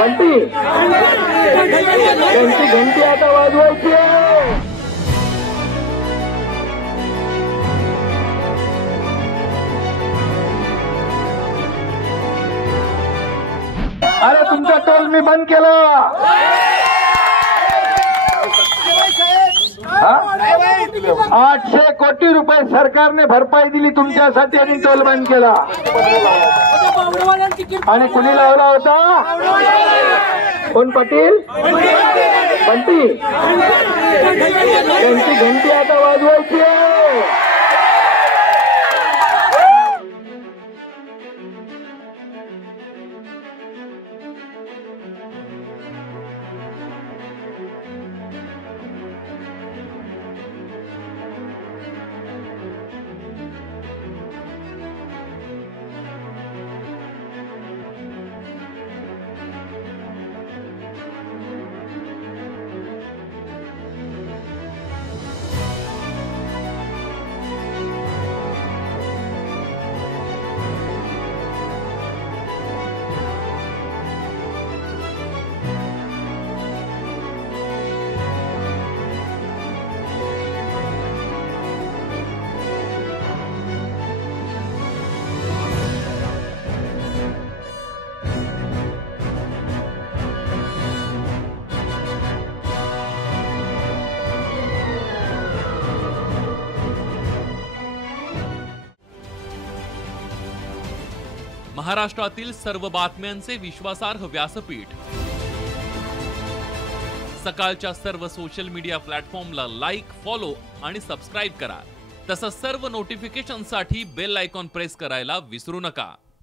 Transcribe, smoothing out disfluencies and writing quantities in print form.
बंटी त्यांची घंटी आता वाजवायची आहे. अरे तुमचा टोल मी बंद केला. 800 कोटी रुपये सरकारने भरपाई दिली तुमच्यासाठी आणि टोल बंद केला. आणि कुणी लावला होता? कोण? पाटील बंटी त्यांची घंटी आता वाजवायची आहे. महाराष्ट्रातील सर्व बातम्यांचे विश्वासार्ह व्यासपीठ. सकाळच्या सर्व सोशल मीडिया प्लॅटफॉर्मला लाईक, फॉलो आणि सबस्क्राईब करा. तसंच सर्व नोटिफिकेशनसाठी बेल आयकॉन प्रेस करायला विसरू नका.